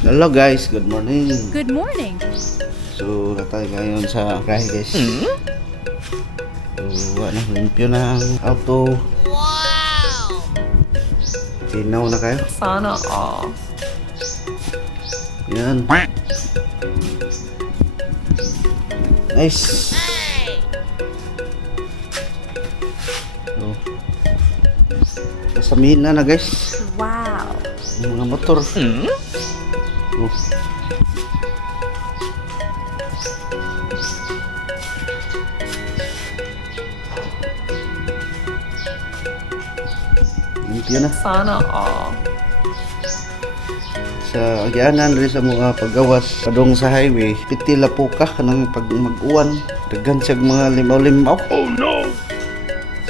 Hello guys, good morning. Good morning. So, natay ngayon sa bahay guys. So, limpyo na ang auto. Wow! Tinaw na kayo. Sana all. Yan. Nice. So, kasamihin na guys. Wow. Yung mga motor. So, limpyo na. Sana all. Sa agyanan rin sa mga paggawas padung sa highway, pitila po ka kanang pag mag-uwan, daghan siyag mga limaw-limaw. Oh no!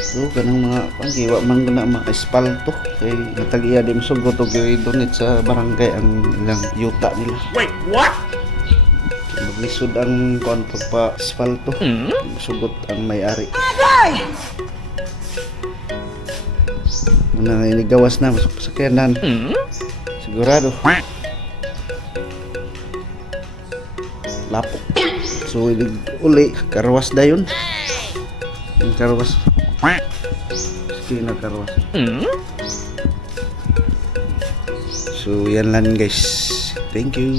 So kanang mga panggiwa man na mga espalto kay natag-iya di masugot og donate sa barangay ang ilang yuta nila. Wait, what? Maglisod ang kuan pagpa espalto. Sugot ang may-ari. Muna inigawas na masuk sa kanan. Sigurado. Lapok. So, uli, karwas na yun. Yung karwas. Sige na karwas. So, yan lang guys. Thank you.